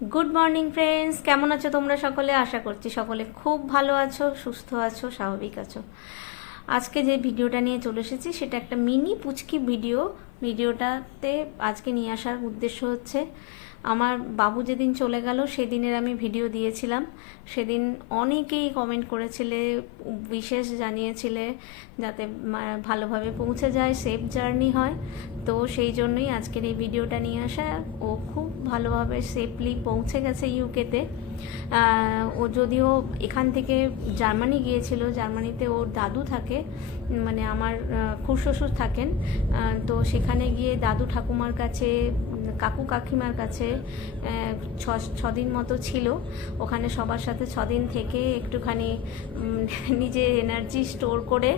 Good morning friends, কেমন আছো তোমরা সকলে? আশা করছি সকলে খুব ভালো আছো, সুস্থ আছো, স্বাভাবিক আছো। আজকে যে ভিডিওটা নিয়ে চলে এসেছি সেটা একটা মিনি পুচকি ভিডিওটাতে আজকে নিয়ে আসার উদ্দেশ্য হচ্ছে আমার বাবু যেদিন চলে গেল সেদিনের আমি ভিডিও দিয়েছিলাম। সেদিন অনেকেই কমেন্ট করেছিলে, বিশেষ জানিয়েছিলে যাতে ভালোভাবে পৌঁছে যায়, সেফ জার্নি হয়। তো সেই জন্যই আজকের এই ভিডিওটা নিয়ে আসা। ও খুব ভালোভাবে সেফলি পৌঁছে গেছে ইউকেতে। ও যদিও এখান থেকে জার্মানি গিয়েছিল, জার্মানিতে ওর দাদু থাকে, মানে আমার খুড়শ্বশুর থাকেন। তো সেখানে গিয়ে দাদু ঠাকুমার কাছে, কাকু কাকিমার কাছে ছদিন মতো ছিল। ওখানে সবার সাথে ছদিন থেকে একটুখানি নিজের এনার্জি স্টোর করে,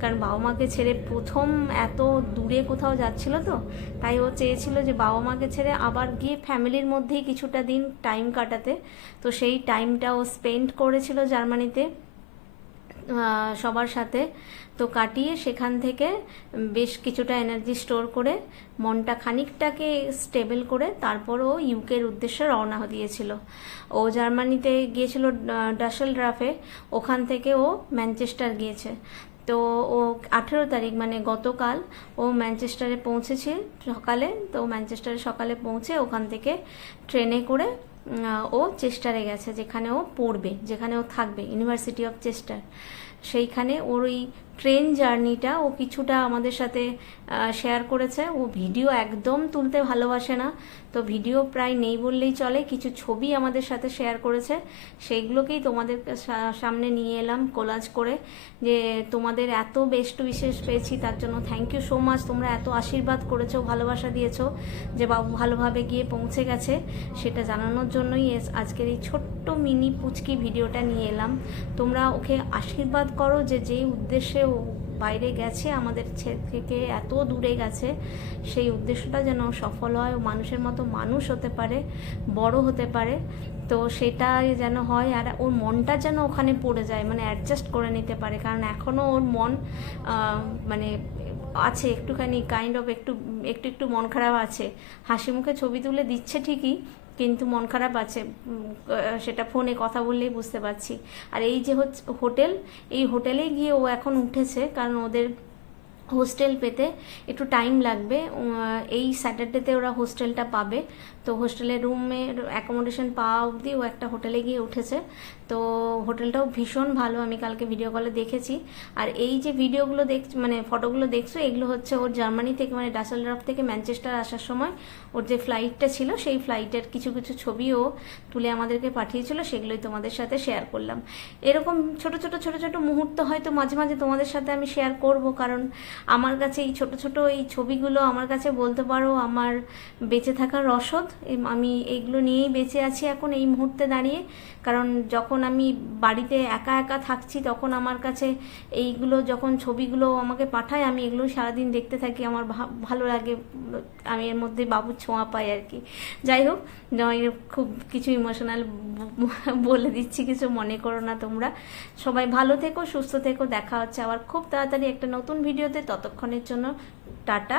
কারণ বাবা মাকে ছেড়ে প্রথম এত দূরে কোথাও যাচ্ছিল, তো তাই ও চেয়েছিল যে বাবা মাকে ছেড়ে আবার গিয়ে ফ্যামিলির মধ্যেই কিছুটা দিন টাইম কাটাতে। তো সেই টাইমটা ও স্পেন্ড করেছিল জার্মানিতে সবার সাথে। তো কাটিয়ে সেখান থেকে বেশ কিছুটা এনার্জি স্টোর করে মনটা খানিকটাকে স্টেবল করে তারপর ও ইউকের উদ্দেশ্যে রওনা দিয়েছিল। ও জার্মানিতে গিয়েছিল ডাসেলডর্ফে, ওখান থেকে ও ম্যানচেস্টার গিয়েছে। তো ও 18 তারিখ মানে গতকাল ও ম্যানচেস্টারে পৌঁছেছে সকালে। তো ম্যানচেস্টারে সকালে পৌঁছে ওখান থেকে ট্রেনে করে ও চেস্টারে গেছে, যেখানে ও পড়বে, যেখানে ও থাকবে, ইউনিভার্সিটি অফ চেস্টার। সেইখানে ওর ওই ট্রেন জার্নিটা ও কিছুটা আমাদের সাথে শেয়ার করেছে। ও ভিডিও একদম তুলতে ভালোবাসে না, তো ভিডিও প্রায় নেই বললেই চলে। কিছু ছবি আমাদের সাথে শেয়ার করেছে, সেইগুলোকেই তোমাদের সামনে নিয়ে এলাম কোলাজ করে, যে তোমাদের এত বেস্ট বিশেষ পেয়েছি, তার জন্য থ্যাংক ইউ সো মাচ। তোমরা এত আশীর্বাদ করেছো, ভালোবাসা দিয়েছো যে বাবু ভালোভাবে গিয়ে পৌঁছে গেছে, সেটা জানানোর জন্যই আজকের এই ছোট্ট মিনি পুচকি ভিডিওটা নিয়ে এলাম। তোমরা ওকে আশীর্বাদ করো যে যেই উদ্দেশ্যে ও বাইরে গেছে, আমাদের থেকে এত দূরে গেছে, সেই উদ্দেশ্যটা যেন সফল হয়, ও মানুষের মতো মানুষ হতে পারে, বড় হতে পারে। তো সেটা যেন হয়, আর ওর মনটা যেন ওখানে পড়ে যায়, মানে অ্যাডজাস্ট করে নিতে পারে। কারণ এখনও ওর মন মানে আছে একটুখানি কাইন্ড অফ একটু একটু একটু মন খারাপ আছে। হাসি মুখে ছবি তুলে দিচ্ছে ঠিকই, কিন্তু মন খারাপ আছে, সেটা ফোনে কথা বললেই বুঝতে পারছি। আর এই যে হচ্ছে হোটেল, এই হোটেলে গিয়ে ও এখন উঠেছে, কারণ ওদের হোস্টেল পেতে একটু টাইম লাগবে। এই স্যাটারডেতে ওরা হোস্টেলটা পাবে। তো হোস্টেলের রুমের অ্যাকোমোডেশন পাওয়া অবধি ও একটা হোটেলে গিয়ে উঠেছে। তো হোটেলটাও ভীষণ ভালো, আমি কালকে ভিডিও কলে দেখেছি। আর এই যে ভিডিওগুলো মানে ফটোগুলো দেখছো, এগুলো হচ্ছে ওর জার্মানি থেকে, মানে ডাসেলডর্ফ থেকে ম্যানচেস্টার আসার সময় ওর যে ফ্লাইটটা ছিল, সেই ফ্লাইটের কিছু কিছু ছবিও তুলে আমাদেরকে পাঠিয়েছিল, সেগুলোই তোমাদের সাথে শেয়ার করলাম। এরকম ছোট ছোট ছোট ছোট মুহূর্ত হয়তো মাঝে মাঝে তোমাদের সাথে আমি শেয়ার করব, কারণ আমার কাছে এই ছোট ছোট এই ছবিগুলো আমার কাছে বলতে পারো আমার বেঁচে থাকার রসদ। আমি এইগুলো নিয়েই বেঁচে আছি এখন এই মুহূর্তে দাঁড়িয়ে। কারণ যখন আমি বাড়িতে একা একা থাকছি, তখন আমার কাছে এইগুলো, যখন ছবিগুলো আমাকে পাঠায়, আমি এগুলো সারাদিন দেখতে থাকি, আমার ভালো লাগে, আমি এর মধ্যে বাবুর ছোঁয়া পাই আর কি। যাই হোক, খুব কিছু ইমোশনাল বলে দিচ্ছি, কিছু মনে করো না তোমরা। সবাই ভালো থেকো, সুস্থ থেকো, দেখা হচ্ছে আবার খুব তাড়াতাড়ি একটা নতুন ভিডিওতে। ততক্ষণের জন্য টাটা।